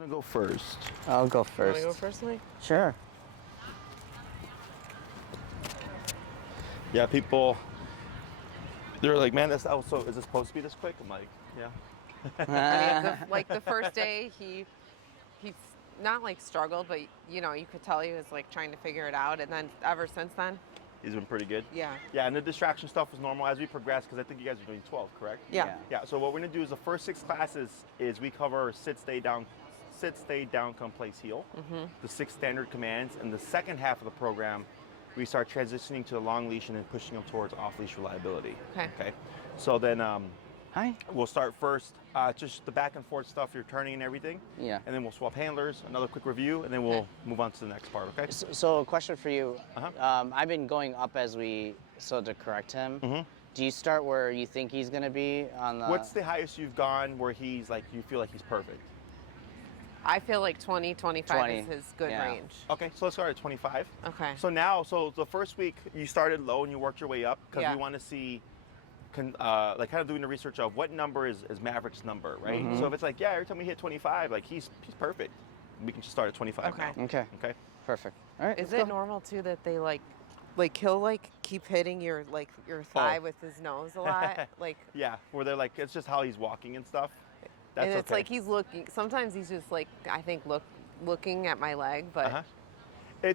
gonna go first? I'll go You first. wanna go first, Mike? Sure. Yeah, people, they're like, man, that's also, is it supposed to be this quick? I'm like, yeah. I mean, like the first day, he's not like struggled, but you know, you could tell he was like trying to figure it out. And then ever since then, He's been pretty good. yeah. Yeah, and the distraction stuff was normal as we progress, because I think you guys are doing 12, correct? Yeah. Yeah, so what we're gonna do is the first 6 classes is we cover sit, stay down, come, place, heel. The 6 standard commands. And the second half of the program, we start transitioning to the long leash and then pushing them towards off-leash reliability. Okay. So then Hi. we'll start first, just the back and forth stuff, you're turning and everything. Yeah. And then we'll swap handlers, another quick review, and then we'll move on to the next part, okay? So a question for you. Uh-huh. I've been going up so to correct him. Mm-hmm. Do you start where you think he's gonna be on the? What's the highest you've gone where he's like, you feel like he's perfect? I feel like 20, 25 20, is his good yeah. range. Okay, so let's start at 25. Okay. So now, so the first week you started low and you worked your way up, because Yeah. we want to see, like kind of doing the research of what number is Maverick's number, right? So if it's like, yeah, every time we hit 25, like he's perfect, we can just start at 25 Okay. now. Okay. Okay. Perfect. All right. Is let's it go. normal too that they like he'll like keep hitting your thigh with his nose a lot? Like Yeah, where they're like, it's just how he's walking and stuff. That's and it's okay. like he's looking sometimes he's just like I think looking at my leg, but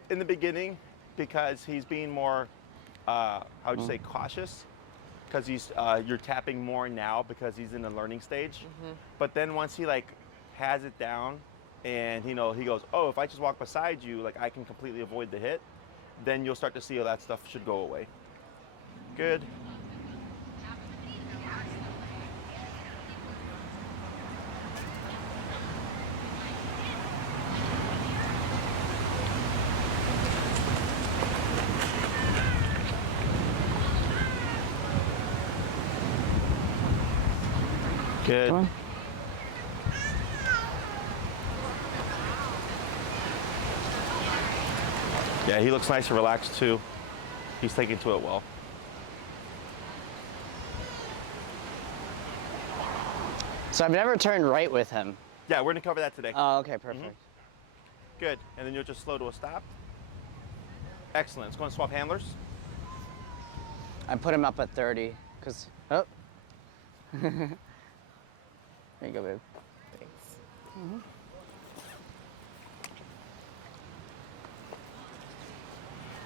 In the beginning, because he's being more, how would you say, cautious, because he's you're tapping more now because he's in the learning stage. But then once he like has it down, and he goes, oh, if I just walk beside you, like I can completely avoid the hit, then you'll start to see how that stuff should go away. Good. Good. Come on. Yeah, he looks nice and relaxed too. He's taking to it well. So I've never turned right with him. Yeah, we're gonna cover that today. Oh, okay, perfect. Good. And then you'll just slow to a stop. Excellent. Let's go and swap handlers. I put him up at 30, cause there you go, babe. thanks.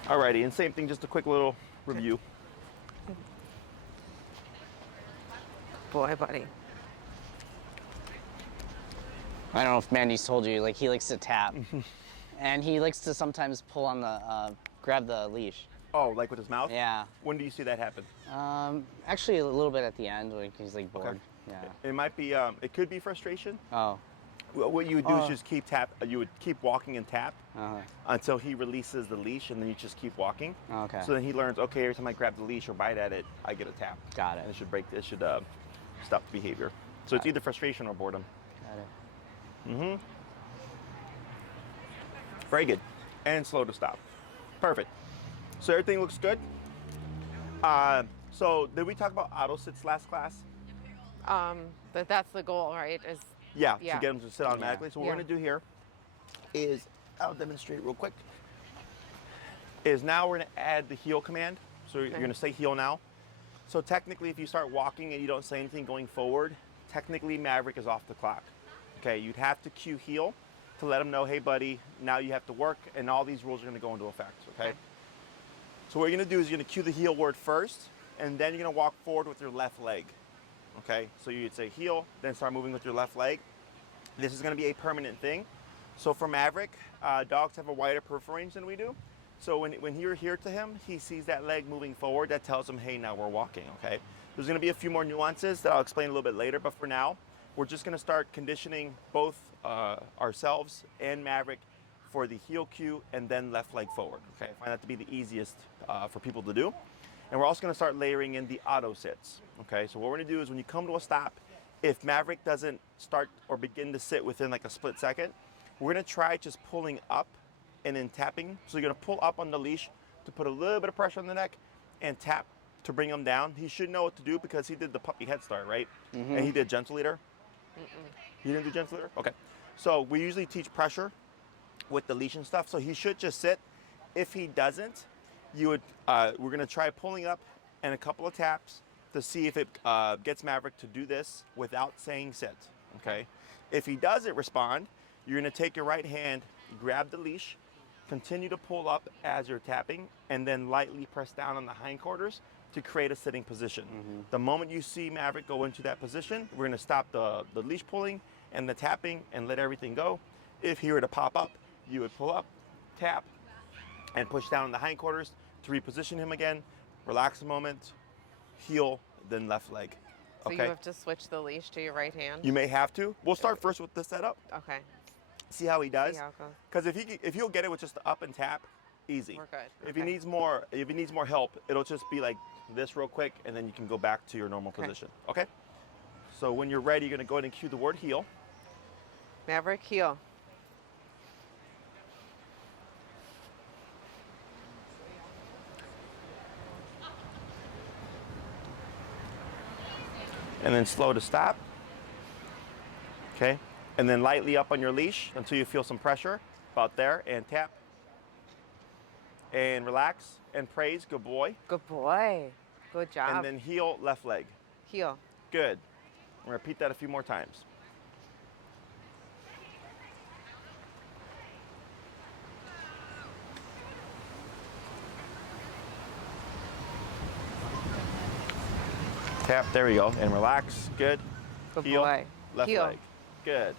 Alrighty, and same thing, just a quick little review. Boy, buddy. I don't know if Mandy's told you, like he likes to tap, and he likes to sometimes pull on the grab the leash. Oh, like with his mouth? Yeah. When do you see that happen? Actually, a little bit at the end when he's like bored. Okay. Yeah. It might be, it could be frustration. Oh. What you would do is just keep you would keep walking and tap Uh-huh. until he releases the leash, and then you just keep walking. Okay. So then he learns, okay, every time I grab the leash or bite at it, I get a tap. Got it. And it should stop the behavior. So it's either frustration or boredom. Got it. Very good. And slow to stop. Perfect. So everything looks good. So did we talk about auto sits last class? But that's the goal, right? Is Yeah, Yeah. to get them to sit automatically. So what Yeah. we're gonna do here is, I'll demonstrate real quick, is now we're gonna add the heel command. So you're gonna say heel now. So technically if you start walking and you don't say anything going forward, technically Maverick is off the clock. Okay, you'd have to cue heel to let him know, hey buddy, now you have to work, and all these rules are gonna go into effect, okay? So what you're gonna do is you're gonna cue the heel word first, and then you're gonna walk forward with your left leg. Okay, so you'd say heel, then start moving with your left leg. This is gonna be a permanent thing. So for Maverick, dogs have a wider peripheral range than we do. So when you're here to him, he sees that leg moving forward, that tells him, hey, now we're walking, okay? There's gonna be a few more nuances that I'll explain a little bit later, but for now, we're just gonna start conditioning both ourselves and Maverick for the heel cue and then left leg forward, okay? I find that to be the easiest for people to do. And we're also gonna start layering in the auto sits, okay? So what we're gonna do is when you come to a stop, if Maverick doesn't start or begin to sit within like a split second, we're gonna try just pulling up and then tapping. So you're gonna pull up on the leash to put a little bit of pressure on the neck and tap to bring him down. He should know what to do because he did the puppy head start, right? And he did gentle leader. He didn't do gentle leader? Okay. So we usually teach pressure with the leash and stuff. So he should just sit. If he doesn't, we're gonna try pulling up and a couple of taps to see if it gets Maverick to do this without saying sit, okay? If he doesn't respond, you're gonna take your right hand, grab the leash, continue to pull up as you're tapping, and then lightly press down on the hindquarters to create a sitting position. The moment you see Maverick go into that position, we're gonna stop the leash pulling and the tapping and let everything go. If he were to pop up, you would pull up, tap, and push down on the hindquarters to reposition him again. Relax a moment, heel, then left leg. So Okay? you have to switch the leash to your right hand? You may have to. We'll start first with the setup. Okay. See how he does. See how it goes. Because if he'll get it with just the up and tap, easy. We're good. If Okay. he needs more help, it'll just be like this real quick, and then you can go back to your normal position. Okay. So when you're ready, you're gonna go ahead and cue the word heel. Maverick, heel. And then slow to stop. Okay. And then lightly up on your leash until you feel some pressure, about there, and tap. And relax and praise, good boy. Good boy. Good job. And then heel, left leg. heel. Good. I'm gonna repeat that a few more times. Tap, there we go, and relax, good. Good Heel, boy. left heel. leg, good.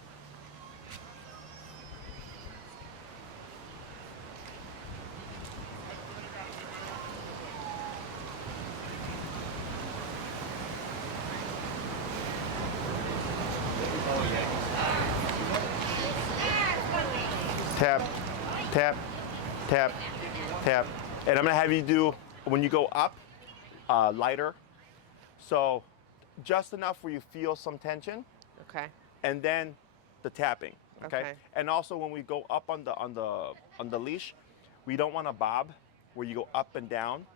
Tap, tap, tap, tap. And I'm gonna have you do, when you go up, lighter. So just enough where you feel some tension, Okay. and then the tapping. Okay. Okay. And also when we go up on the leash, we don't want to bob where you go up and down,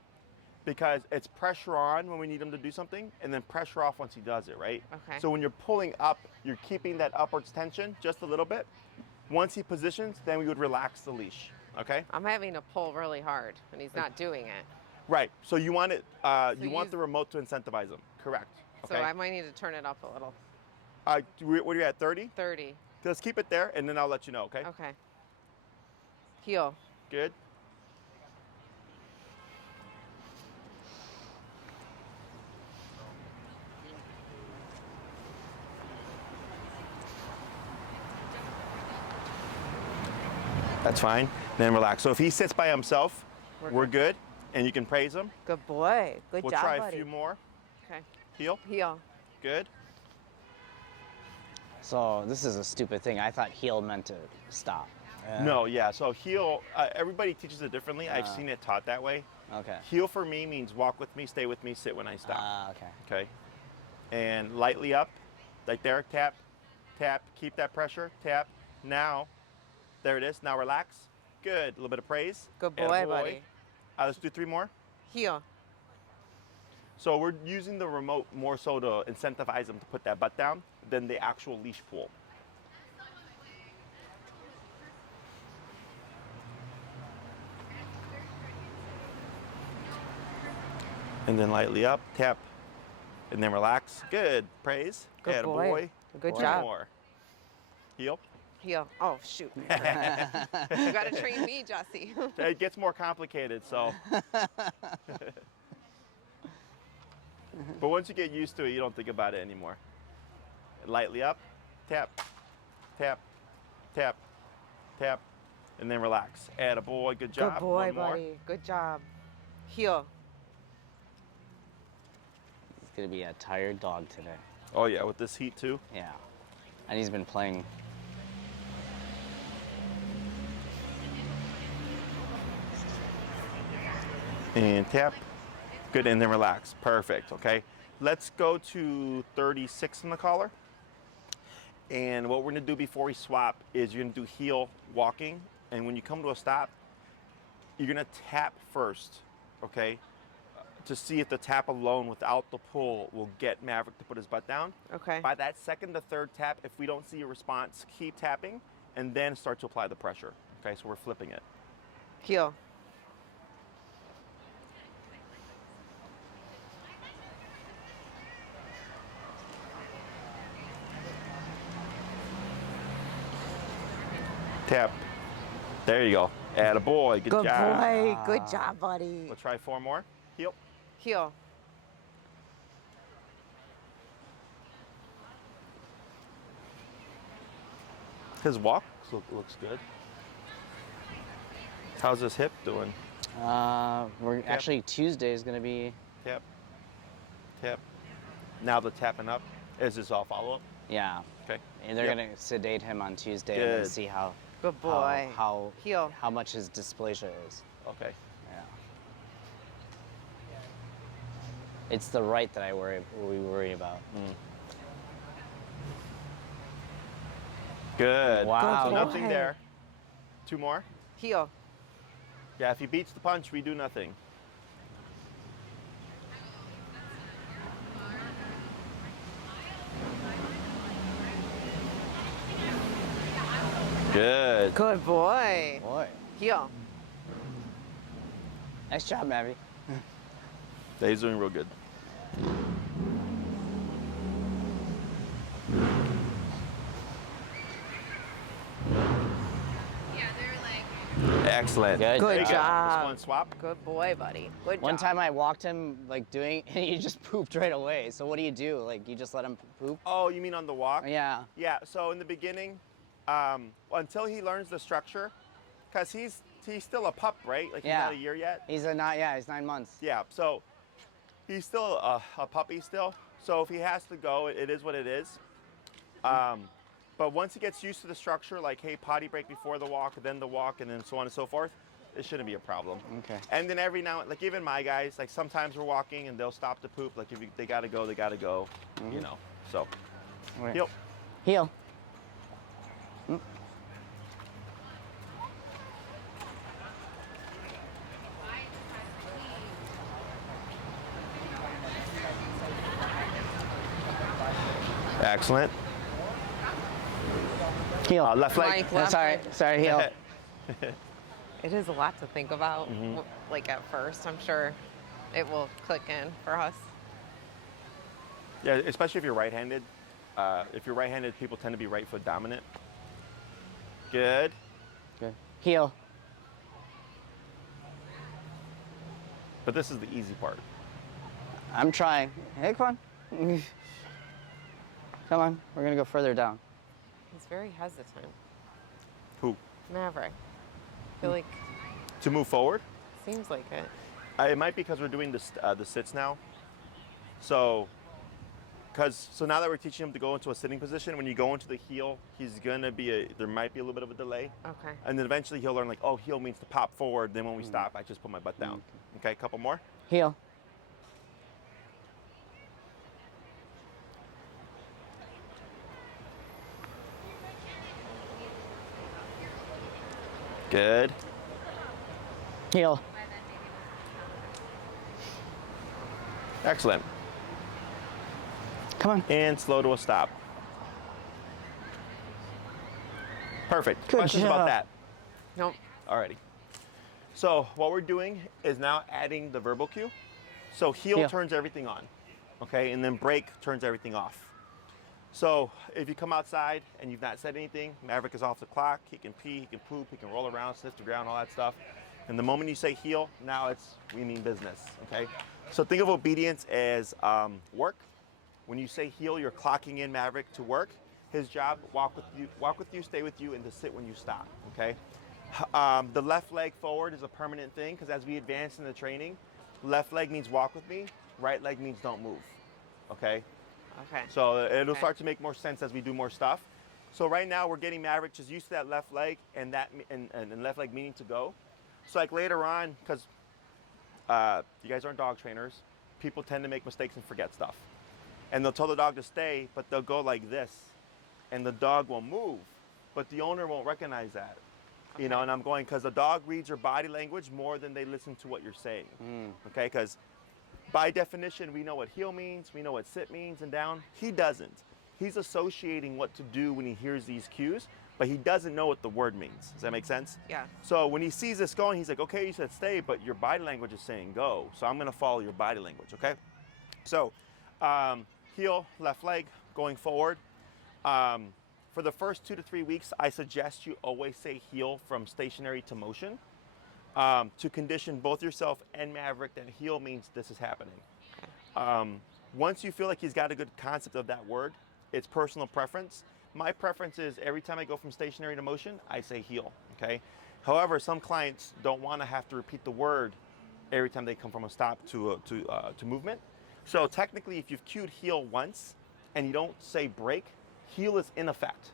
because it's pressure on when we need him to do something, and then pressure off once he does it, right? Okay. So when you're pulling up, you're keeping that upwards tension just a little bit. Once he positions, then we would relax the leash. Okay. I'm having to pull really hard, and he's not doing it. Right. So you want it. You want use- the remote to incentivize him. Correct. So Okay. I might need to turn it up a little. What are you at? 30. 30. Let's keep it there, and then I'll let you know. Okay. Okay. Heel. Good. That's fine. Then relax. So if he sits by himself, we're good, and you can praise him. Good boy. Good We'll job, try buddy. a few more. Okay. Heel. Heel. Good. So this is a stupid thing. I thought heel meant to stop. No, yeah. So heel. Everybody teaches it differently. I've seen it taught that way. Okay. Heel for me means walk with me, stay with me, sit when I stop. Okay. Okay. And lightly up, like there, tap, tap, keep that pressure, tap. Now, there it is. Now relax. Good. A little bit of praise. Good boy, Attaboy. buddy. Let's do 3 more. Heel. So we're using the remote more so to incentivize him to put that butt down than the actual leash pull. And then lightly up, tap, and then relax. Good. Praise. Good Attaboy. boy. Good One job. more. Heel. Heel. Oh, shoot. You got to train me, Jesse. It gets more complicated, so. But once you get used to it, you don't think about it anymore. Lightly up, tap, tap, tap, tap, and then relax. Attaboy, good job. Good boy, One more. buddy. Good job. Heel. He's gonna be a tired dog today. Oh yeah, with this heat too. Yeah. And he's been playing. And tap. Good, and then relax. Perfect, okay? Let's go to 36 in the collar. And what we're gonna do before we swap is you're gonna do heel walking, and when you come to a stop, you're gonna tap first, okay? to see if the tap alone without the pull will get Maverick to put his butt down. Okay. By that second to third tap, if we don't see a response, keep tapping and then start to apply the pressure. Okay, so we're flipping it. Heel. Tap. There you go. Attaboy. Good job. boy. Good job, buddy. We'll try 4 more. Heel. Heel. His walk looks good. How's his hip doing? We're actually Tuesday is gonna be. Tap. Tap. Now the tapping up. Is this all follow-up? Yeah. Okay. And they're Yep. gonna sedate him on Tuesday and then Good. see how Good boy. Heel. how much his dysplasia is. Okay. Yeah. It's the right that we worry about. Good. Wow. So Good nothing boy. there. 2 more. Heel. Yeah, if he beats the punch, we do nothing. Good. Good boy. Boy. Heel. Nice job, Maverick. Yeah, he's doing real good. Excellent. Good There you Good go. job. Let's go and swap. Good boy, buddy. Good One job. time I walked him like doing, and he just pooped right away. So what do? Like you just let him poop? Oh, you mean on the walk? Yeah. Yeah, so in the beginning, until he learns the structure, because he's still a pup, right? Like he's Yeah. not a year yet. He's 9 months. Yeah, so he's still a puppy still. So if he has to go, it is what it is. But once he gets used to the structure, like, hey, potty break before the walk, then the walk, and then so on and so forth, it shouldn't be a problem. Okay. And then every now, like even my guys, like sometimes we're walking and they'll stop to poop. Like if they gotta go, they gotta go, you know. So, Right. heel. Heel. Excellent. Heel. Left leg. Mike, left Sorry. leg. Sorry, heel. It is a lot to think about, like at first. I'm sure it will click in for us. Yeah, especially if you're right-handed. If you're right-handed, people tend to be right foot dominant. Good. Good. Heel. But this is the easy part. I'm trying. Hey, come on. Come on. We're gonna go further down. He's very hesitant. Who? Maverick. I feel like To move forward? seems like it. It might be because we're doing the sits now. So now that we're teaching him to go into a sitting position, when you go into the heel, he's gonna be there might be a little bit of a delay. Okay. And then eventually he'll learn like, oh, heel means to pop forward. Then when we stop, I just put my butt down. Okay, a couple more. Heel. Good. Heel. Excellent. Come on. And slow to a stop. Perfect. Good Questions about job. that? Nope. Alrighty. So what we're doing is now adding the verbal cue. So heel Heel. turns everything on, okay? And then break turns everything off. So if you come outside and you've not said anything, Maverick is off the clock. He can pee, he can poop, he can roll around, sniff the ground, all that stuff. And the moment you say heel, now we mean business, okay? So think of obedience as work. When you say heel, you're clocking in Maverick to work. His job, walk with you, stay with you, and to sit when you stop, okay? The left leg forward is a permanent thing because as we advance in the training, left leg means walk with me, right leg means don't move, okay? Okay. So it'll Okay. start to make more sense as we do more stuff. So right now we're getting Maverick just used to that left leg and left leg meaning to go. So like later on, because you guys aren't dog trainers, people tend to make mistakes and forget stuff. And they'll tell the dog to stay, but they'll go like this, and the dog will move, but the owner won't recognize that. You know, and I'm going, because the dog reads your body language more than they listen to what you're saying. Okay, because by definition, we know what heel means, we know what sit means and down. He doesn't. He's associating what to do when he hears these cues, but he doesn't know what the word means. Does that make sense? Yeah. So when he sees this going, he's like, okay, you said stay, but your body language is saying go. So I'm gonna follow your body language, okay? So heel, left leg, going forward. For the first 2 to 3 weeks, I suggest you always say heel from stationary to motion to condition both yourself and Maverick that heel means this is happening. Once you feel like he's got a good concept of that word, it's personal preference. My preference is every time I go from stationary to motion, I say heel, okay? However, some clients don't want to have to repeat the word every time they come from a stop to movement. So technically, if you've cued heel once and you don't say break, heel is in effect,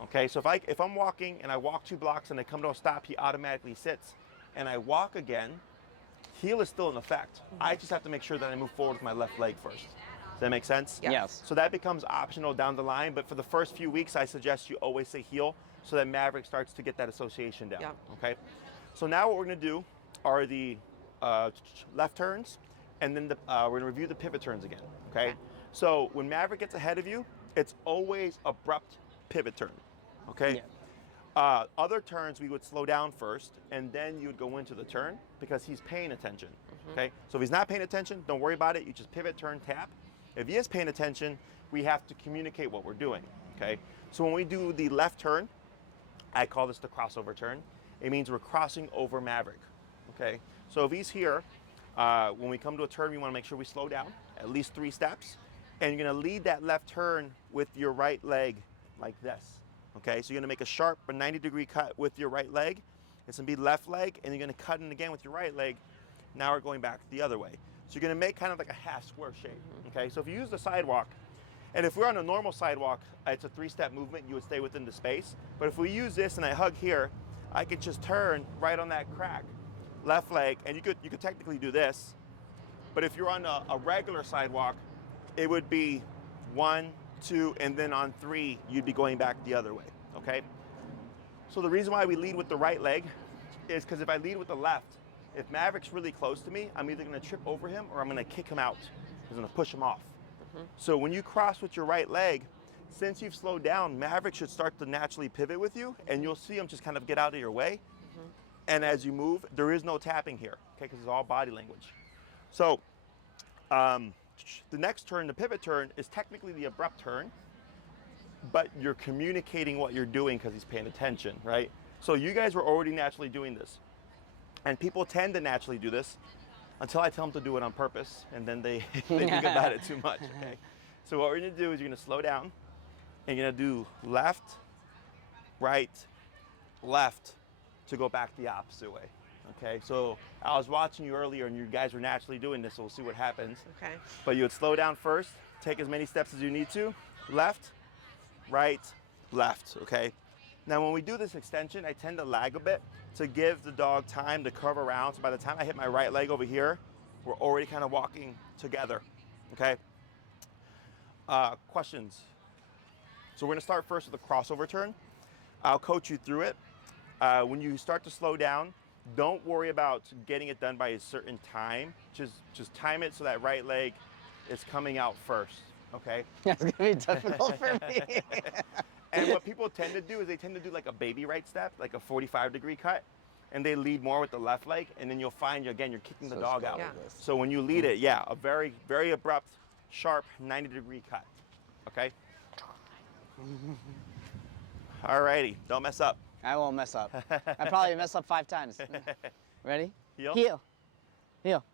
okay? So if I'm walking and I walk 2 blocks and I come to a stop, he automatically sits, and I walk again, heel is still in effect. I just have to make sure that I move forward with my left leg first. Does that make sense? Yeah. Yes. So that becomes optional down the line, but for the first few weeks, I suggest you always say heel so that Maverick starts to get that association down, Yeah. okay? So now what we're gonna do are the left turns, and then we're gonna review the pivot turns again, okay? Okay. So when Maverick gets ahead of you, it's always abrupt pivot turn, okay? Yeah. Other turns, we would slow down first, and then you would go into the turn because he's paying attention, okay? So if he's not paying attention, don't worry about it. You just pivot, turn, tap. If he is paying attention, we have to communicate what we're doing, okay? So when we do the left turn, I call this the crossover turn. It means we're crossing over Maverick, okay? So if he's here, when we come to a turn, we wanna make sure we slow down, at least 3 steps, and you're gonna lead that left turn with your right leg like this, okay? So you're gonna make a sharp 90-degree cut with your right leg. It's gonna be left leg, and you're gonna cut in again with your right leg. Now we're going back the other way. So you're gonna make kind of like a half square shape, okay? So if you use the sidewalk, and if we're on a normal sidewalk, it's a 3-step movement, you would stay within the space. But if we use this and I hug here, I could just turn right on that crack, left leg, and you could technically do this. But if you're on a regular sidewalk, it would be 1, 2, and then on 3, you'd be going back the other way, okay? So the reason why we lead with the right leg is because if I lead with the left, if Maverick's really close to me, I'm either gonna trip over him or I'm gonna kick him out. I'm gonna push him off. So when you cross with your right leg, since you've slowed down, Maverick should start to naturally pivot with you, and you'll see him just kind of get out of your way. And as you move, there is no tapping here, okay, because it's all body language. So the next turn, the pivot turn, is technically the abrupt turn, but you're communicating what you're doing because he's paying attention, right? So you guys were already naturally doing this. And people tend to naturally do this until I tell them to do it on purpose, and then they think about it too much, okay? So what we're gonna do is you're gonna slow down, and you're gonna do left, right, left to go back the opposite way, okay? So I was watching you earlier, and you guys were naturally doing this, so we'll see what happens. Okay. But you would slow down first, take as many steps as you need to, left, right, left, okay? Now when we do this extension, I tend to lag a bit to give the dog time to curve around. So by the time I hit my right leg over here, we're already kind of walking together, okay? Questions? So we're gonna start first with a crossover turn. I'll coach you through it. When you start to slow down, don't worry about getting it done by a certain time. Just time it so that right leg is coming out first, okay? That's gonna be difficult for me. And what people tend to do is they tend to do like a baby right step, like a 45-degree cut, and they lead more with the left leg, and then you'll find, again, you're kicking the dog out. Yeah. So when you lead it, yeah, a very, very abrupt, sharp 90-degree cut, okay? All righty, don't mess up. I won't mess up. I probably mess up 5 times. Ready? Heel. Heel. Heel.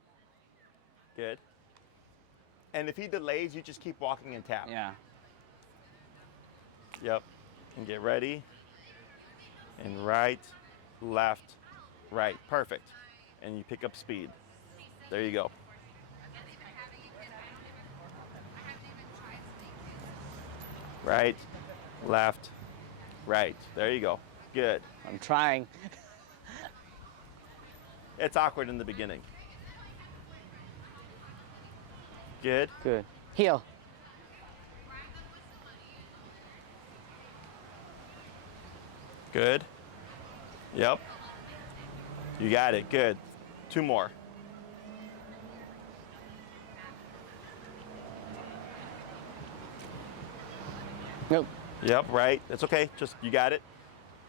Good. And if he delays, you just keep walking and tap. Yeah. Yep. And get ready. And right, left, right. Perfect. And you pick up speed. There you go. Right, left, right. There you go. Good. I'm trying. It's awkward in the beginning. Good. Good. Heel. Good. Yep. You got it. Good. 2 more. Nope. Yep, right. That's okay. Just, you got it.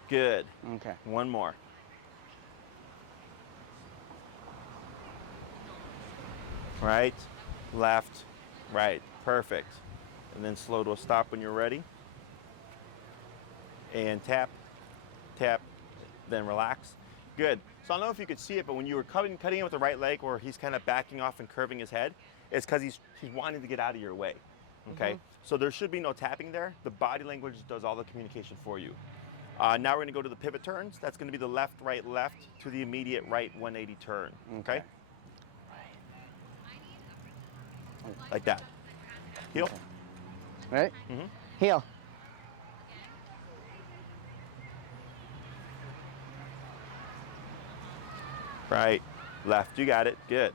Good. Okay. One more. Right, left, right. Perfect. And then slow to a stop when you're ready. And tap, tap, then relax. Good. So I don't know if you could see it, but when you were cutting in with the right leg where he's kind of backing off and curving his head, it's because he's wanting to get out of your way. Okay? So there should be no tapping there. The body language does all the communication for you. Now we're going to go to the pivot turns. That's going to be the left, left to the immediate right 180 turn. Okay? Like that. Heel. Okay. Right? Mm-hmm. Heel. Right, left. You got it. Good.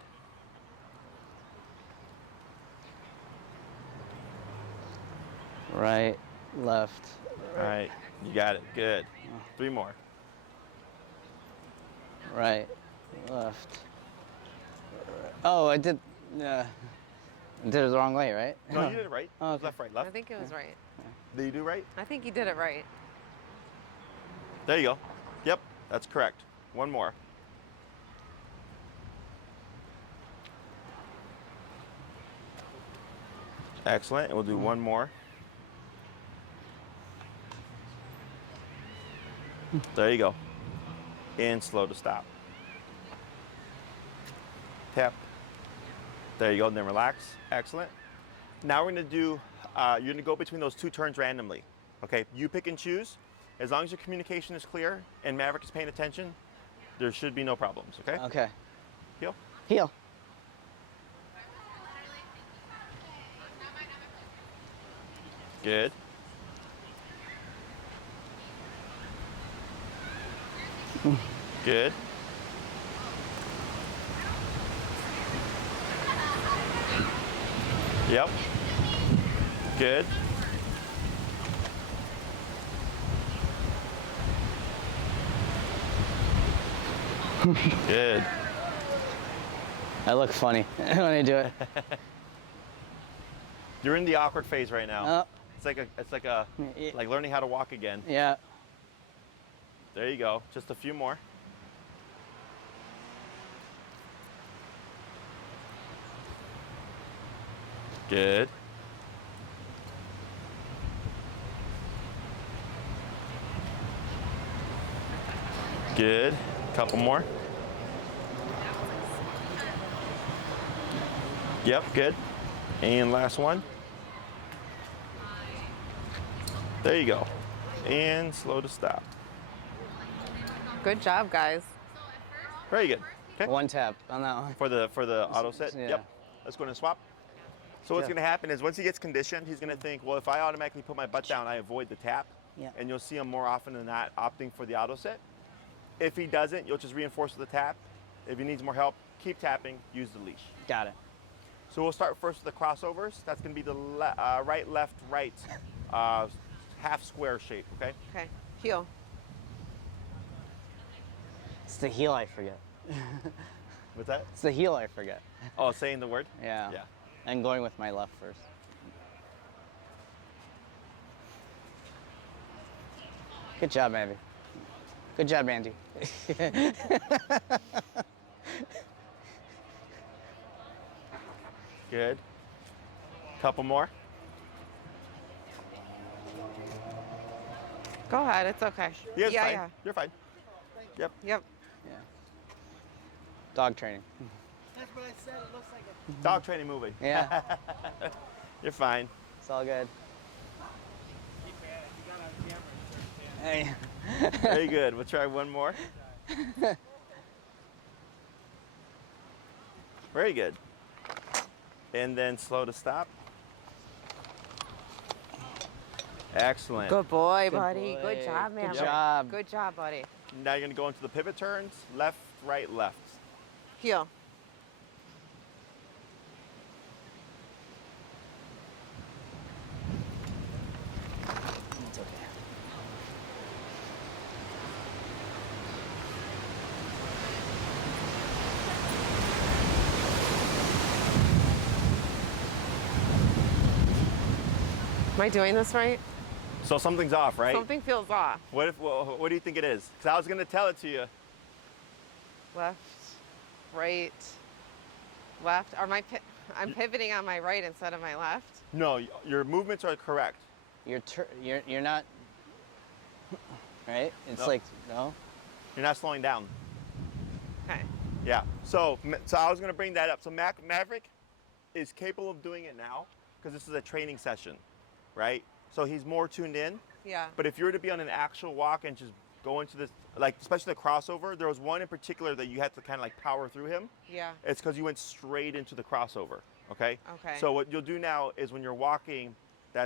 Right, left. Right. You got it. Good. 3 more. Right, left. Oh, I did. I did it the wrong way, right? No, you did it right. Oh, okay. Left, right, I left. think it was right. Did you do right? I think you did it right. There you go. Yep, that's correct. One more. Excellent. And we'll do one more. There you go. And slow to stop. Tap. There you go. And then relax. Excellent. Now we're going to do, you're going to go between those 2 turns randomly. Okay? You pick and choose. As long as your communication is clear and Maverick is paying attention, there should be no problems. Okay? Okay. Heel. Heel. Good. Good. Yep. Good. Good. I look funny when I do it. You're in the awkward phase right now. Oh, It's like learning how to walk again. yeah. There you go. Just a few more. Good. Good. Couple more. Yep, good. And last one. There you go. And slow to stop. Good job, guys. Very good. Okay. One tap on that one. For the auto set. Yeah. Yep. Let's go and swap. So what's Yeah. going to happen is once he gets conditioned, he's going to think, well, if I automatically put my butt down, I avoid the tap. Yeah. And you'll see him more often than not opting for the auto set. If he doesn't, you'll just reinforce with the tap. If he needs more help, keep tapping, use the leash. Got it. So we'll start first with the crossovers. That's going to be the right, left, right, half square shape, okay? Okay. Heel. It's the heel I forget. What's that? It's the heel I forget. Oh, saying the word? Yeah. Yeah. And going with my left first. Good job, Andy. Good job, Andy. Good. Couple more. Go ahead. It's okay. Yeah, it's fine. Yeah. You're fine. Yep. Yep. Yeah. Dog training. That's what I said. It looks like a Dog training movie. Yeah. You're fine. It's all good. you got on camera. Hey. Very good. We'll try one more. Very good. And then slow to stop. Excellent. Good boy, Good buddy. boy. Good job, man. Good job. Good job, buddy. Now you're going to go into the pivot turns. Left, right, left. Heel. It's okay. Am I doing this right? So something's off, right? Something feels off. What do you think it is? Because I was gonna tell it to you. Left, right, left. I'm pivoting on my right instead of my left. No, your movements are correct. You're not. Right? It's No. like no. You're not slowing down. Okay. Yeah. So I was gonna bring that up. So Maverick is capable of doing it now because this is a training session, right? So he's more tuned in. Yeah. But if you were to be on an actual walk and just go into this, like especially the crossover, there was one in particular that you had to kind of like power through him. Yeah. It's because you went straight into the crossover. Okay. Okay. So what you'll do now is when you're walking,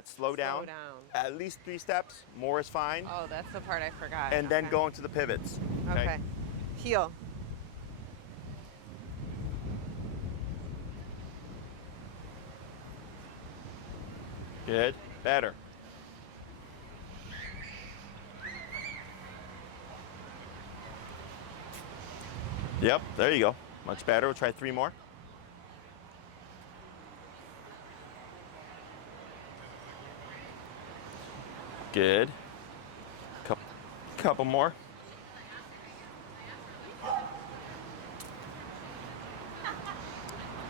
slow down. At least 3 steps. More is fine. Oh, that's the part I forgot. And then Okay. go into the pivots. Okay. Heel. Good. Better. Yep, there you go. Much better. We'll try 3 more. Good. Couple more.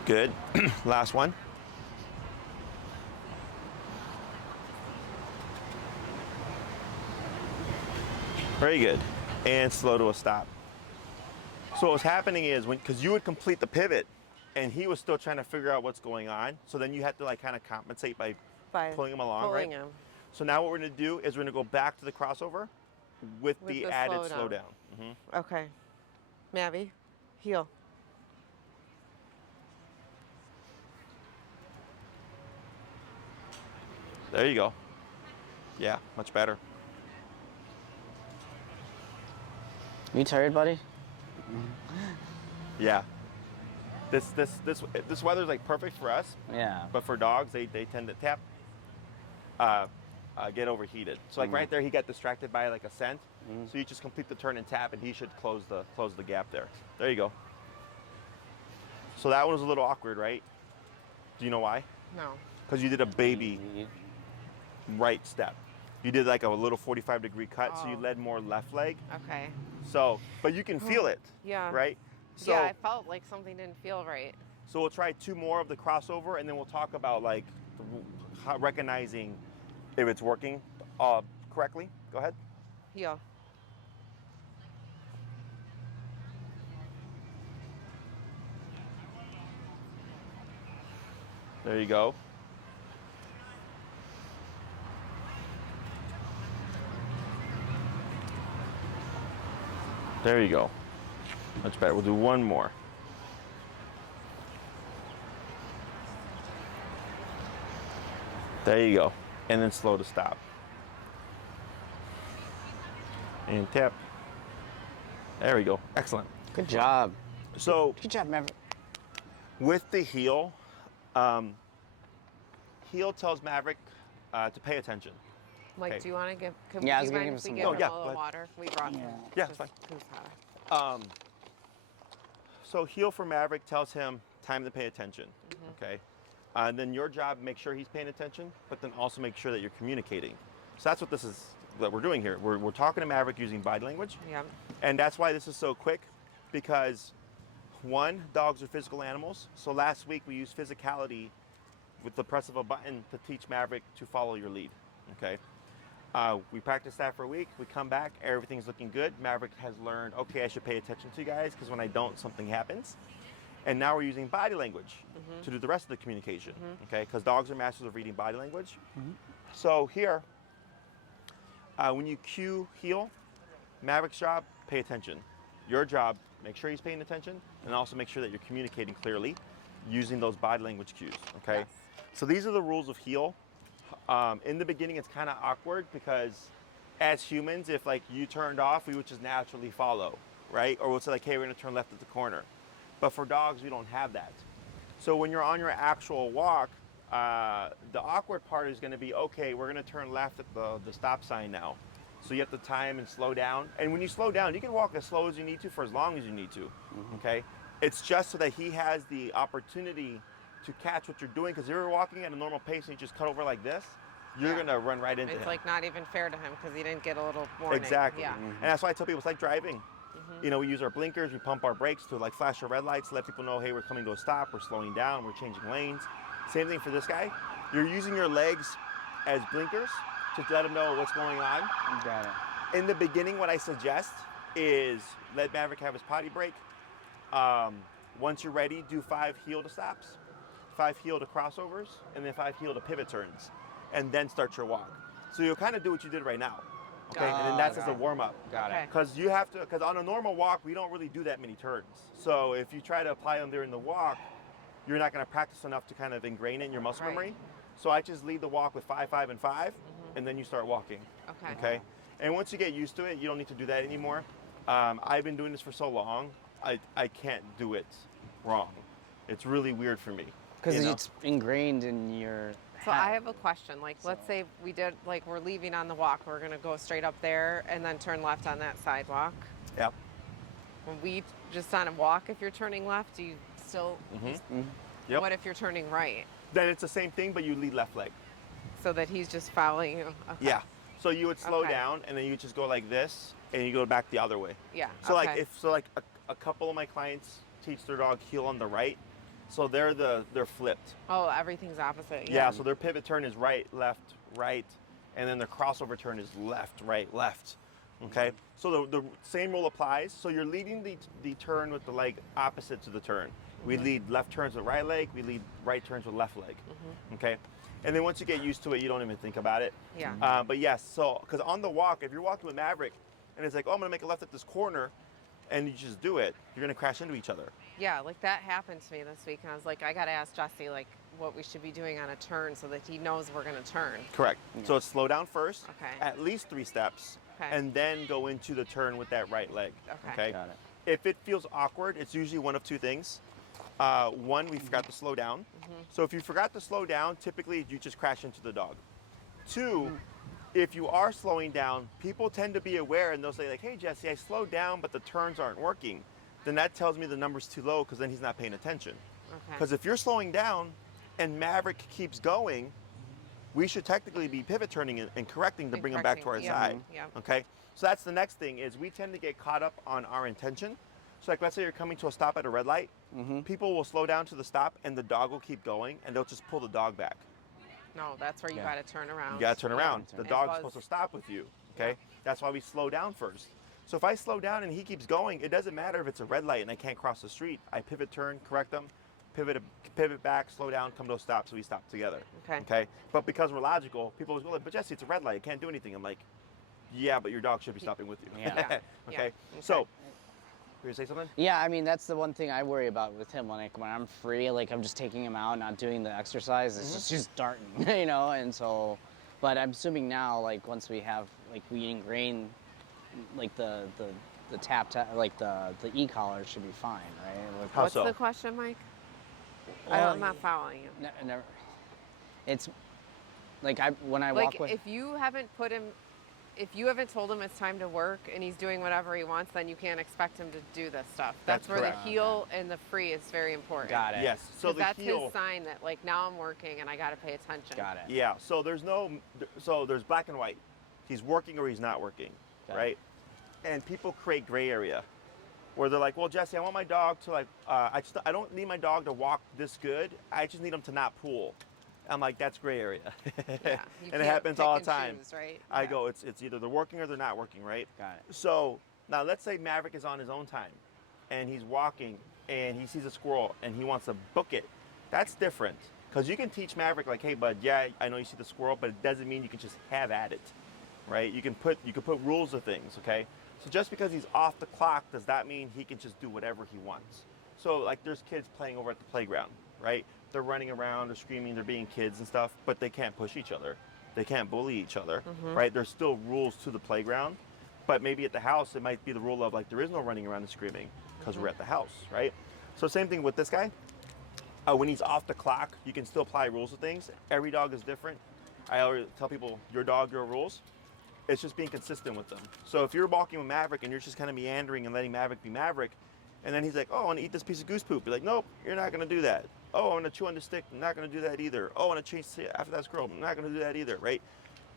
Good. Last one. Very good. And slow to a stop. So what's happening is because you would complete the pivot and he was still trying to figure out what's going on. So then you have to like kind of compensate by pulling him along, pulling right? him. So now what we're gonna do is we're gonna go back to the crossover with the added slowdown. slowdown. Okay. Mavi, heel. There you go. Yeah, much better. You tired, buddy? Yeah. This weather's like perfect for us, Yeah. but for dogs, they tend to tap, get overheated. So like right there, he got distracted by like a scent. So you just complete the turn and tap, and he should close the gap there. There you go. So that one was a little awkward, right? Do you know why? No. Because you did a baby right step. You did like a little 45-degree cut, so you Oh. led more left leg. Okay. So, but you can feel it, Yeah. right? So, Yeah, I felt like something didn't feel right. So we'll try 2 more of the crossover, and then we'll talk about like recognizing if it's working correctly. Go ahead. Heel. There you go. There you go. Much better. We'll do 1 more. There you go. And then slow to stop. And tap. There we go. Excellent. Good job. So Good job, Maverick. with the heel, heel tells Maverick to pay attention. Mike, Okay. do you want to give? Yeah, I do was you gonna mind give if we some give water. him Yeah, a go little ahead. water? We brought some. Yeah, it's just fine. 'cause, So heel for Maverick tells him time to pay attention. Okay. And then your job, make sure he's paying attention, but then also make sure that you're communicating. So that's what this is that we're doing here. We're talking to Maverick using body language. Yeah. And that's why this is so quick, because 1, dogs are physical animals. So last week we used physicality with the press of a button to teach Maverick to follow your lead. Okay. We practiced that for a week. We come back, everything's looking good. Maverick has learned, okay, I should pay attention to you guys because when I don't, something happens. And now we're using body language to do the rest of the communication. Okay, because dogs are masters of reading body language. So here, when you cue heel, Maverick's job, pay attention. Your job, make sure he's paying attention, and also make sure that you're communicating clearly using those body language cues. Okay. Yes. So these are the rules of heel. In the beginning, it's kind of awkward because as humans, if like you turned off, we would just naturally follow, right? Or we'll say like, hey, we're gonna turn left at the corner. But for dogs, we don't have that. So when you're on your actual walk, the awkward part is gonna be, okay, we're gonna turn left at the stop sign now. So you have to time and slow down. And when you slow down, you can walk as slow as you need to for as long as you need to, okay? It's just so that he has the opportunity to catch what you're doing, because if you're walking at a normal pace and you just cut over like this, you're gonna run right into him. It's like not even fair to him because he didn't get a little warning. Exactly. Yeah. And that's why I tell people it's like driving. You know, we use our blinkers, we pump our brakes to like flash our red lights, let people know, hey, we're coming to a stop, we're slowing down, we're changing lanes. Same thing for this guy. You're using your legs as blinkers to let him know what's going on. Got it. In the beginning, what I suggest is let Maverick have his potty break. Once you're ready, do 5 heel to stops, 5 heel to crossovers, and then 5 heel to pivot turns, and then start your walk. So you'll kind of do what you did right now. Okay, and then that's as a warm up. Got Okay. it. Because you have to, because on a normal walk, we don't really do that many turns. So if you try to apply them during the walk, you're not going to practice enough to kind of ingrain it in your muscle Right. memory. So I just lead the walk with 5, 5, and 5, and then you start walking. Okay. Okay. And once you get used to it, you don't need to do that anymore. I've been doing this for so long, I can't do it wrong. It's really weird for me. Because you know? it's ingrained in your So head. I have a question. Like, let's say we did, like, we're leaving on the walk. We're gonna go straight up there and then turn left on that sidewalk. Yep. When we just on a walk, if you're turning left, do you still? Yep. What if you're turning right? Then it's the same thing, but you lead left leg. So that he's just following you. Okay. Yeah. So you would slow Okay. down, and then you just go like this, and you go back the other way. Yeah. So okay. like a couple of my clients teach their dog heel on the right, so they're flipped. Oh, everything's opposite. Yeah. So their pivot turn is right, right, and then their crossover turn is left, right, left. Okay. So the same rule applies. So you're leading the turn with the leg opposite to the turn. We lead left turns with right leg. We lead right turns with left leg. Okay. And then once you get used to it, you don't even think about it. Yeah. But yes, so because on the walk, if you're walking with Maverick, and it's like, oh, I'm gonna make a left at this corner, and you just do it, you're gonna crash into each other. Yeah, like that happened to me this week, and I was like, I gotta ask Jesse like what we should be doing on a turn so that he knows we're gonna turn. Correct. So it's slow down first, Okay. at least 3 steps, Okay. and then go into the turn with that right leg. Okay. Got it. If it feels awkward, it's usually one of 2 things. One, we forgot to slow down. So if you forgot to slow down, typically you just crash into the dog. 2, if you are slowing down, people tend to be aware and they'll say like, hey Jesse, I slowed down, but the turns aren't working. Then that tells me the number's too low because then he's not paying attention. Okay. Because if you're slowing down and Maverick keeps going, we should technically be pivot turning and correcting to And bring him back to our correcting, side. yeah. Okay? So that's the next thing is we tend to get caught up on our intention. So like let's say you're coming to a stop at a red light, people will slow down to the stop and the dog will keep going and they'll just pull the dog back. No, that's where you Yeah. gotta turn around. You gotta turn around. The And dog's buzz. supposed to stop with you. Okay? Yeah. That's why we slow down first. So if I slow down and he keeps going, it doesn't matter if it's a red light and I can't cross the street. I pivot, turn, correct them, pivot back, slow down, come to a stop, so we stop together. Okay. Okay. But because we're logical, people always go like, but Jesse, it's a red light, I can't do anything. I'm like, yeah, but your dog should be stopping with you. Yeah. Yeah. Okay. Yeah. So, Okay. you gonna say something? Yeah, I mean that's the one thing I worry about with him. When I'm free, like I'm just taking him out, not doing the exercise. It's just darting, you know. And so, but I'm assuming now, like once we have, like we ingrain, like the like the e-collar should be fine, right? With- How What's so? the question, Mike? Well, I'm not following you. Never. It's like when I Like walk with. if you haven't told him it's time to work and he's doing whatever he wants, then you can't expect him to do this stuff. That's where correct. the heel and the free is very important. Got it. Yes. So 'Cause the that's heel. his sign that like now I'm working and I got to pay attention. Got it. Yeah. So there's black and white. He's working or he's not working, Got it. right? And people create gray area where they're like, well, Jesse, I want my dog to like, I don't need my dog to walk this good. I just need him to not pull. I'm like, that's gray area. Yeah, you And it can't happens pick all and the time. choose, right? I Yeah. go, it's either they're working or they're not working, right? Got it. So now let's say Maverick is on his own time and he's walking and he sees a squirrel and he wants to book it. That's different because you can teach Maverick like, hey, bud, yeah, I know you see the squirrel, but it doesn't mean you can just have at it, right? You can put rules of things, okay? So just because he's off the clock does not mean he can just do whatever he wants. So like there's kids playing over at the playground, right? They're running around, they're screaming, they're being kids and stuff, but they can't push each other. They can't bully each other, right? There's still rules to the playground, but maybe at the house it might be the rule of like there is no running around and screaming because we're at the house, right? So same thing with this guy. When he's off the clock, you can still apply rules to things. Every dog is different. I always tell people, your dog, your rules. It's just being consistent with them. So if you're walking with Maverick and you're just kind of meandering and letting Maverick be Maverick, and then he's like, oh, I want to eat this piece of goose poop. You're like, nope, you're not going to do that. Oh, I'm gonna chew on the stick. I'm not gonna do that either. Oh, I'm gonna change after that scroll. I'm not gonna do that either, right?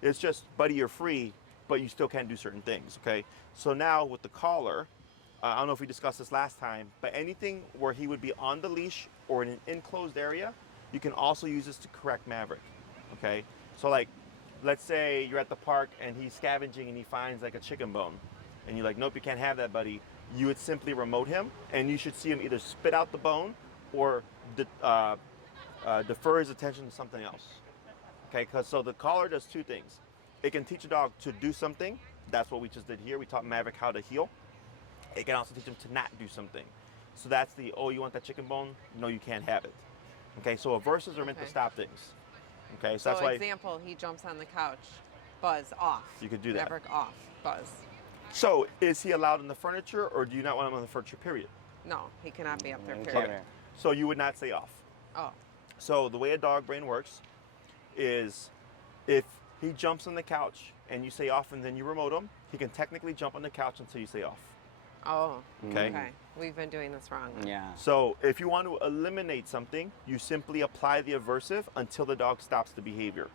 It's just, buddy, you're free, but you still can't do certain things, okay? So now with the collar, I don't know if we discussed this last time, but anything where he would be on the leash or in an enclosed area, you can also use this to correct Maverick, okay? So like, let's say you're at the park and he's scavenging and he finds like a chicken bone, and you're like, nope, you can't have that, buddy. You would simply remote him, and you should see him either spit out the bone or defer his attention to something else. Okay, because so the collar does two things. It can teach a dog to do something. That's what we just did here. We taught Maverick how to heel. It can also teach him to not do something. So that's the, oh, you want that chicken bone? No, you can't have it. Okay, so aversives are meant to Okay. stop things. Okay, so So that's why example, he jumps on the couch, buzz off. you could do that. Maverick off, buzz. So is he allowed in the furniture, or do you not want him on the furniture, period? No, he cannot be up there, You period. can't. So you would not say off. Oh, So the way a dog brain works is if he jumps on the couch and you say off and then you remote him, he can technically jump on the couch until you say off. oh, Okay? okay. We've been doing this wrong. then. Yeah. So if you want to eliminate something, you simply apply the aversive until the dog stops the behavior.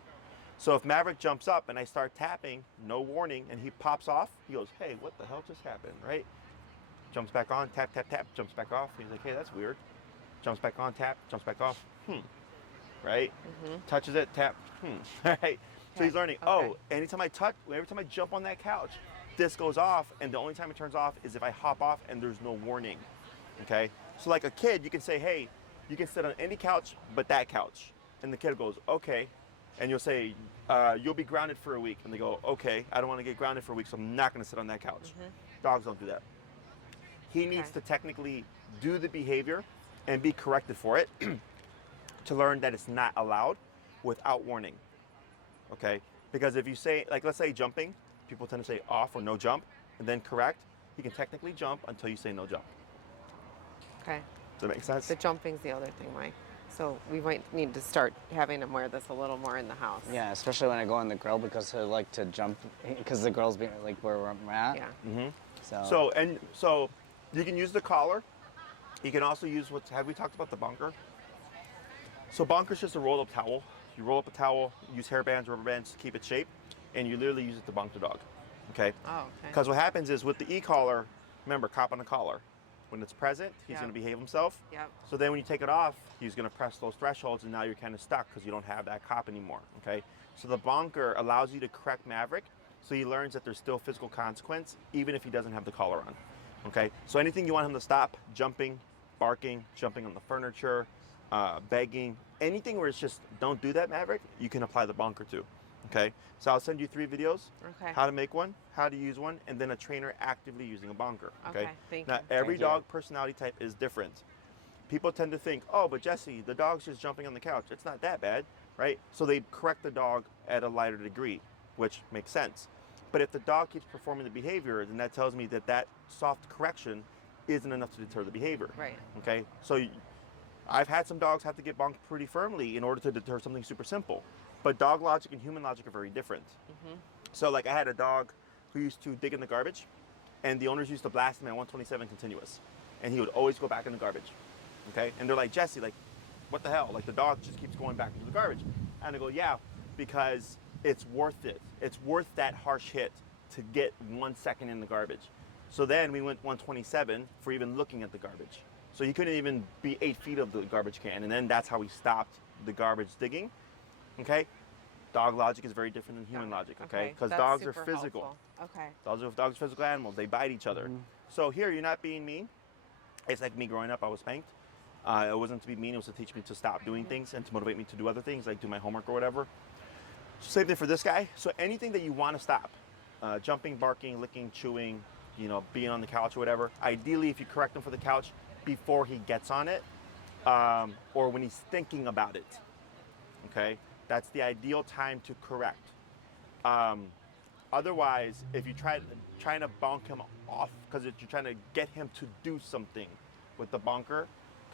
So if Maverick jumps up and I start tapping, no warning, and he pops off, he goes, hey, what the hell just happened, right? Jumps back on, tap, tap, tap, jumps back off. He's like, hey, that's weird. Jumps back on, tap, jumps back off. Right? Touches it, tap. Right? So he's Okay, learning, okay. oh, every time I jump on that couch, this goes off, and the only time it turns off is if I hop off and there's no warning. Okay? So like a kid, you can say, hey, you can sit on any couch but that couch. And the kid goes, okay. And you'll say, you'll be grounded for a week. And they go, okay, I don't want to get grounded for a week, so I'm not going to sit on that couch. Dogs don't do that. He needs to technically do the behavior and be corrected for it to learn that it's not allowed without warning. Okay? Because if you say, like, let's say jumping, people tend to say off or no jump, and then correct. He can technically jump until you say no jump. Okay. Does that make sense? The jumping's the other thing, Mike. So we might need to start having him wear this a little more in the house. Yeah, especially when I go on the grill because I like to jump because the grill's be like where I'm at. Yeah. So, So you can use the collar. You can also use have we talked about the bunker? So bunker's just a rolled up towel. You roll up a towel, use hair bands, rubber bands to keep it shape, and you literally use it to bunk the dog. Okay? Oh, okay. Because what happens is with the e-collar, remember, cop on the collar. When it's present, he's Yep. going to behave himself. Yep. So then when you take it off, he's going to press those thresholds, and now you're kind of stuck because you don't have that cop anymore. Okay? So the bunker allows you to correct Maverick, so he learns that there's still physical consequence, even if he doesn't have the collar on. Okay? So anything you want him to stop, jumping, barking, jumping on the furniture, begging, anything where it's just don't do that, Maverick, you can apply the bunker to. Okay? So I'll send you 3 videos. Okay. How to make one, how to use one, and then a trainer actively using a bunker. Okay, thank Now, you. every Thank you. dog personality type is different. People tend to think, oh, but Jesse, the dog's just jumping on the couch. It's not that bad, right? So they correct the dog at a lighter degree, which makes sense. But if the dog keeps performing the behavior, then that tells me that that soft correction isn't enough to deter the behavior. Right. Okay? So I've had some dogs have to get bonked pretty firmly in order to deter something super simple. But dog logic and human logic are very different. So like I had a dog who used to dig in the garbage, and the owners used to blast him at 127 continuous. And he would always go back in the garbage. Okay? And they're like, Jesse, like, what the hell? Like the dog just keeps going back into the garbage. And I go, yeah, because it's worth it. It's worth that harsh hit to get 1 second in the garbage. So then we went 127 for even looking at the garbage. So he couldn't even be 8 feet of the garbage can. And then that's how we stopped the garbage digging. Okay? Dog logic is very different than human logic, okay? Because that's dogs are super physical. helpful. Okay. Dogs are physical animals. They bite each other. So here, you're not being mean. It's like me growing up, I was spanked. It wasn't to be mean, it was to teach me to stop doing things and to motivate me to do other things, like do my homework or whatever. So same thing for this guy. So anything that you want to stop, jumping, barking, licking, chewing, you know, being on the couch or whatever, ideally if you correct him for the couch before he gets on it, or when he's thinking about it, okay? That's the ideal time to correct. Otherwise, if you trying to bonk him off because you're trying to get him to do something with the bonker,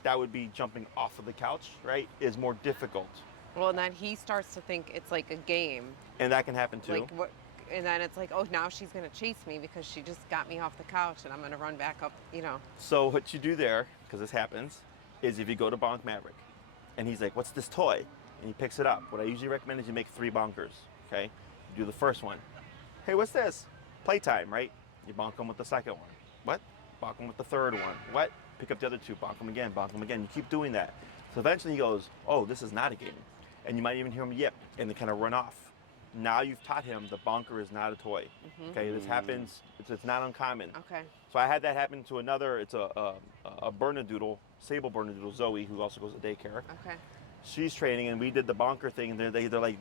that would be jumping off of the couch, right? Is more difficult, Well, and then he starts to think it's like a game. and that can happen too. Like what? And then it's like, oh, now she's gonna chase me because she just got me off the couch, and I'm gonna run back up. You know. So what you do there, because this happens, is if you go to bonk Maverick, and he's like, what's this toy? And he picks it up. What I usually recommend is you make 3 bonkers, okay? You do the first one. Hey, what's this? Playtime, right? You bonk him with the second one. What? Bonk him with the third one. What? Pick up the other 2, bonk him again, bonk him again. You keep doing that. So eventually he goes, oh, this is not a game. And you might even hear him yip, and they kind of run off. Now you've taught him the bonker is not a toy. Okay, this happens, it's not uncommon. Okay. So I had that happen to another, it's a Bernedoodle, Sable Bernedoodle, Zoe, who also goes to daycare. Okay. She's training, and we did the bonker thing, and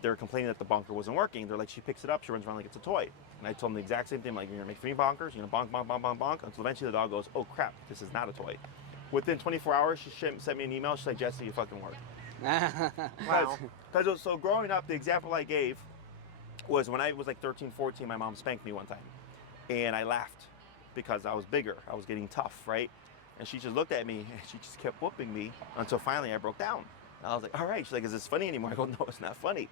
they're complaining that the bonker wasn't working. They're like, she picks it up, she runs around like it's a toy. And I told them the exact same thing, like, you're gonna make 3 bonkers, you're gonna bonk, bonk, bonk, bonk, bonk, until eventually the dog goes, oh crap, this is not a toy. Within 24 hours, she sent me an email, she's like, Jesse, you fucking work. Wow. So growing up, the example I gave was when I was like 13, 14, my mom spanked me one time. And I laughed because I was bigger. I was getting tough, right? And she just looked at me and she just kept whooping me until finally I broke down. I was like, all right. She's like, is this funny anymore? I go, no, it's not funny.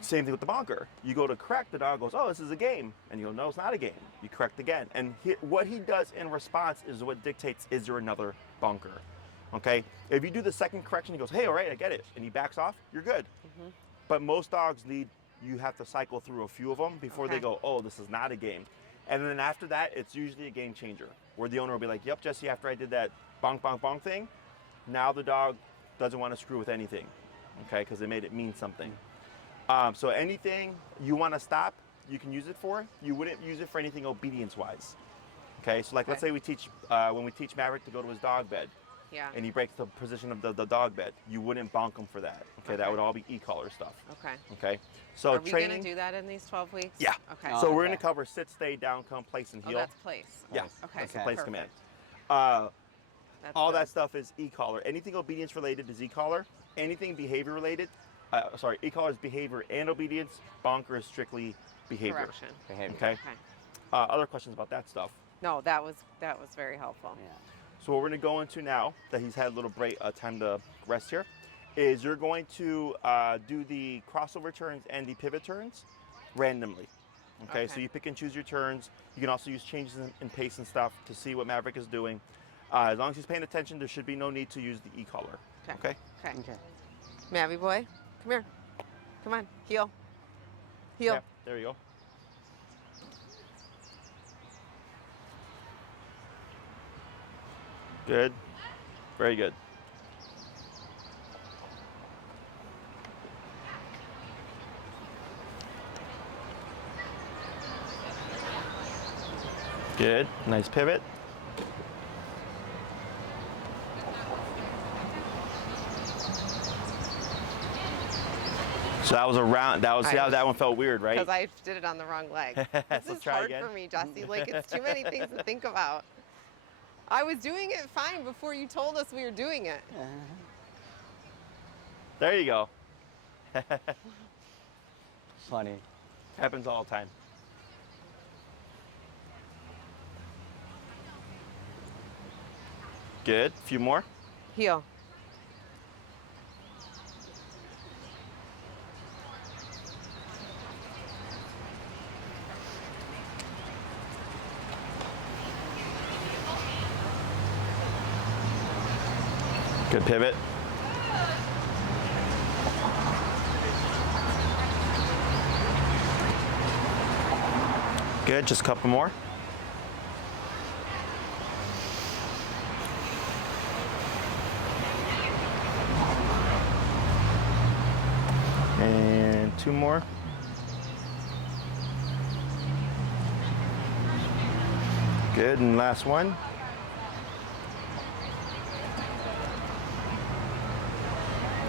Same thing with the bonker. You go to correct, the dog goes, oh, this is a game. And you go, no, it's not a game. You correct again. And what he does in response is what dictates, is there another bonker? Okay? If you do the second correction, he goes, hey, all right, I get it. And he backs off, you're good. But most dogs you have to cycle through a few of them before they go, oh, this is not a game. And then after that, it's usually a game changer, where the owner will be like, yep, Jesse, after I did that bonk, bonk, bonk thing, now the dog doesn't want to screw with anything, okay, because they made it mean something. So anything you want to stop, you can use it for. You wouldn't use it for anything obedience-wise, okay? So like, let's say we teach, when we teach Maverick to go to his dog bed, and he breaks the position of the dog bed, you wouldn't bonk him for that, okay? That would all be e-collar stuff. Okay? So Are we training. going to do that in these 12 weeks? Yeah. Okay. So we're going to cover sit, stay, down, come, place, and Oh, heel. that's place. Yeah. Okay. That's the place Perfect. command. That's All good. that stuff is e-collar. Anything obedience related is e-collar. Anything behavior related, e-collar is behavior and obedience. Bonker is strictly behavior. Correction. Behavior. Okay. Okay. Other questions about that stuff? No, that was very helpful. Yeah. So what we're going to go into now that he's had a little break, time to rest here, is you're going to do the crossover turns and the pivot turns randomly. Okay, so you pick and choose your turns. You can also use changes in pace and stuff to see what Maverick is doing. As long as he's paying attention, there should be no need to use the e-collar. Okay? Okay. Okay. Mavy boy, come here. Come on, heel. Heel. Yeah, there you go. Good. Very good. Good. Nice pivot. So that was a round. See how that one felt weird, right? Because I did it on the wrong leg. This So is try hard again. for me, Jesse. Like, it's too many things to think about. I was doing it fine before you told us we were doing it. There you go. Funny. Happens all the time. Good. A few more. Heel. Good pivot. Good. Just a couple more. And 2 more. Good, and last one.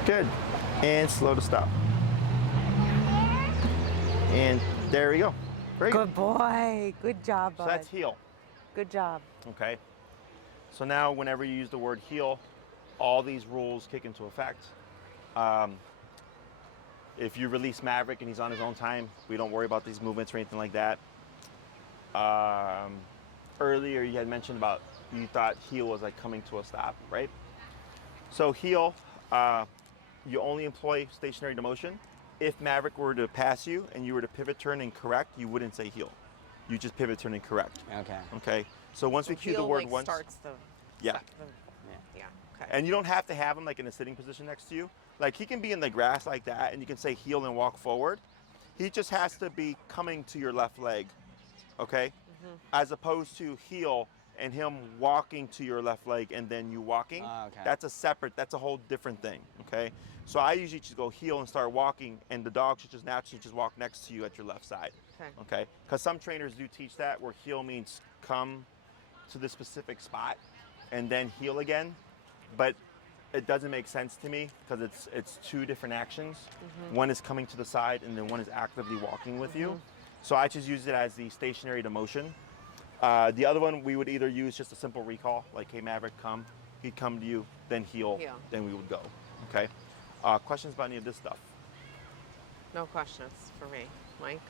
Good, and slow to stop. And there we go. Great. Good boy. Good job, So bud. that's heel, Good job. okay? So now whenever you use the word heel, all these rules kick into effect. If you release Maverick and he's on his own time, we don't worry about these movements or anything like that. Earlier you had mentioned about you thought heel was like coming to a stop, right? So heel, you only employ stationary to motion. If Maverick were to pass you and you were to pivot, turn, and correct, you wouldn't say heel. You just pivot, turn, and correct. Okay. Okay. So once we cue the heel, word like, once, starts the. yeah. the- yeah. Okay. And you don't have to have him like in a sitting position next to you. Like he can be in the grass like that, and you can say heel and walk forward. He just has to be coming to your left leg, okay? As opposed to heel and him walking to your left leg and then you walking. Okay. That's a whole different thing, okay? So I usually just go heel and start walking, and the dog should just naturally just walk next to you at your left side, okay? Because some trainers do teach that, where heel means come to the specific spot and then heel again, but it doesn't make sense to me because it's two different actions. One is coming to the side and then one is actively walking with you. So I just use it as the stationary to motion. The other one, we would either use just a simple recall, like, hey, Maverick, come. He'd come to you, then heel, then we would go, okay? Questions about any of this stuff? No questions for me, Mike.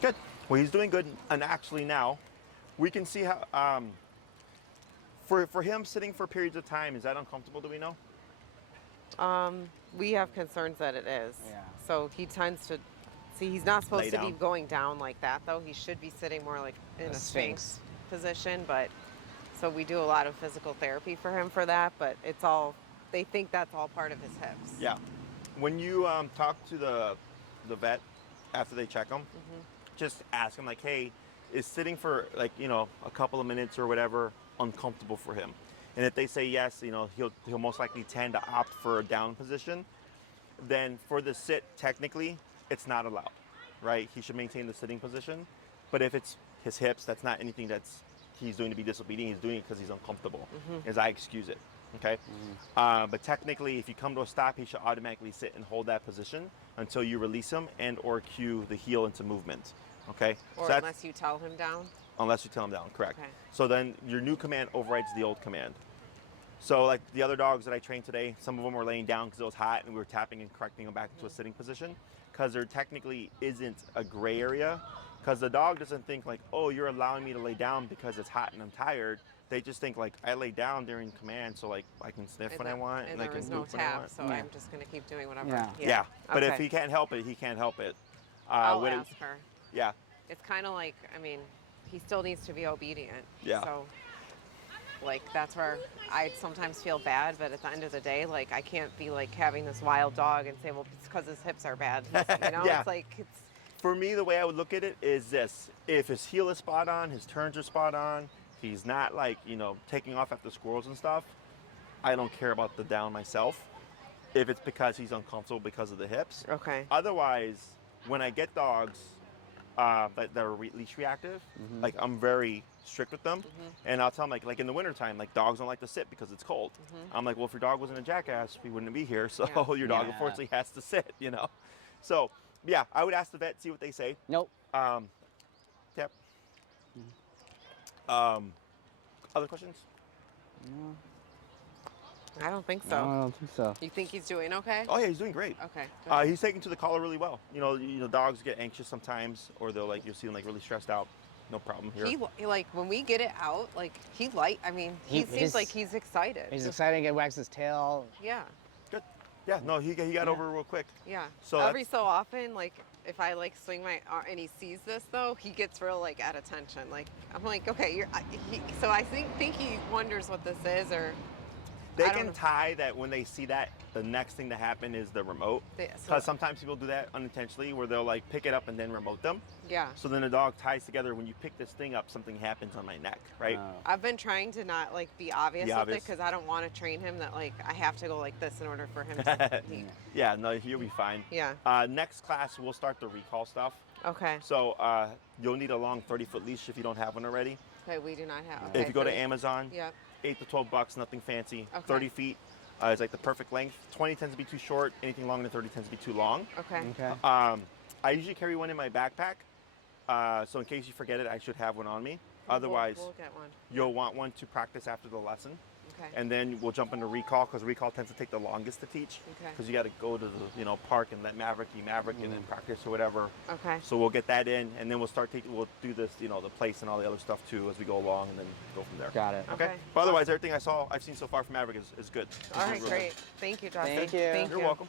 Good. Well, he's doing good. And actually now, we can see how, for him sitting for periods of time, is that uncomfortable, do we know? We have concerns that it is. Yeah. So he tends to, see, he's not supposed Lay to be down. going down like that, though. He should be sitting more like in a sphinx position, but so we do a lot of physical therapy for him for that, but it's all, they think that's all part of his hips. Yeah. When you talk to the vet after they check him, just ask him like, hey, is sitting for like, you know, a couple of minutes or whatever uncomfortable for him? And if they say yes, you know, he'll most likely tend to opt for a down position. Then for the sit, technically, it's not allowed, right? He should maintain the sitting position. But if it's his hips, that's not anything that's he's doing to be disobedient. He's doing it because he's uncomfortable, as I excuse it, okay? But technically, if you come to a stop, he should automatically sit and hold that position until you release him and or cue the heel into movement, okay? Or So that's, unless you tell him down. unless you tell him down, correct. Okay. So then your new command overrides the old command. So like the other dogs that I trained today, some of them were laying down because it was hot and we were tapping and correcting them back into a sitting position, because there technically isn't a gray area, because the dog doesn't think like, oh, you're allowing me to lay down because it's hot and I'm tired. They just think like, I lay down during command so like I can sniff when I want and I there can was no move when I tap, want. so I'm just going to keep doing whatever. Yeah. Yeah, but if Okay. he can't help it, he can't help it. I'll what it- ask her. Yeah, It's kind of like, I mean, he still needs to be obedient. Yeah. So, like, that's where I sometimes feel bad, but at the end of the day, like, I can't be like having this wild dog and say, well, it's because his hips are bad. You know, Yeah. it's like, it's, for me, the way I would look at it is this: if his heel is spot on, his turns are spot on, he's not like, you know, taking off after squirrels and stuff, I don't care about the down myself. If it's because he's uncomfortable because of the hips. okay. Otherwise, when I get dogs that are leash reactive, like I'm very strict with them, and I'll tell them like in the wintertime, like dogs don't like to sit because it's cold. I'm like, well, if your dog wasn't a jackass, we wouldn't be here. So Yeah. your dog Yeah. unfortunately has to sit, you know. So yeah, I would ask the vet, see what they say. Nope. Yep. Other questions? I don't think so. No, I don't think so. You think he's doing okay? Oh yeah, he's doing great. Okay. good. He's taking to the collar really well. You know, dogs get anxious sometimes, or they'll like, you'll see them like really stressed out. No problem here. He like when we get it out, like I mean, he seems he's- like he's excited. He's excited to get wax his tail. Yeah, Good. Yeah, no, he got over real quick. yeah. So every so often, like if I like swing my arm and he sees this though, he gets real like at attention. Like I'm like, okay, so I think he wonders what this is, or They I don't can know. tie that when they see that, the next thing to happen is the remote. so- Because sometimes people do that unintentionally, where they'll like pick it up and then remote them. yeah. So then the dog ties together. When you pick this thing up, something happens on my neck, right? I've been trying to not like be obvious Be with obvious. it because I don't want to train him that like I have to go like this in order for him to. Yeah, no, you'll be fine. Yeah. Next class, we'll start the recall stuff. Okay. So you'll need a long 30-foot leash if you don't have one already. Okay. We do not have. If okay, you go to 30. Amazon, Yep. 8 to 12 bucks, nothing fancy. Okay. 30 feet is like the perfect length. 20 tends to be too short. Anything longer than 30 tends to be too long. Okay. Okay. I usually carry one in my backpack, so in case you forget it, I should have one on me. Otherwise, we'll get one. you'll want one to practice after the lesson, Okay. and then we'll jump into recall, because recall tends to take the longest to teach, Okay. because you got to go to the park and let Maverick be Maverick and then practice or whatever. Okay. So we'll get that in, and then we'll start taking. We'll do this, the place and all the other stuff too as we go along, and then go from there. Got it. Okay. Okay. But otherwise, everything I've seen so far from Maverick is good. All right. He's real Great. Thank you, Justin. Thank you. good. You're welcome.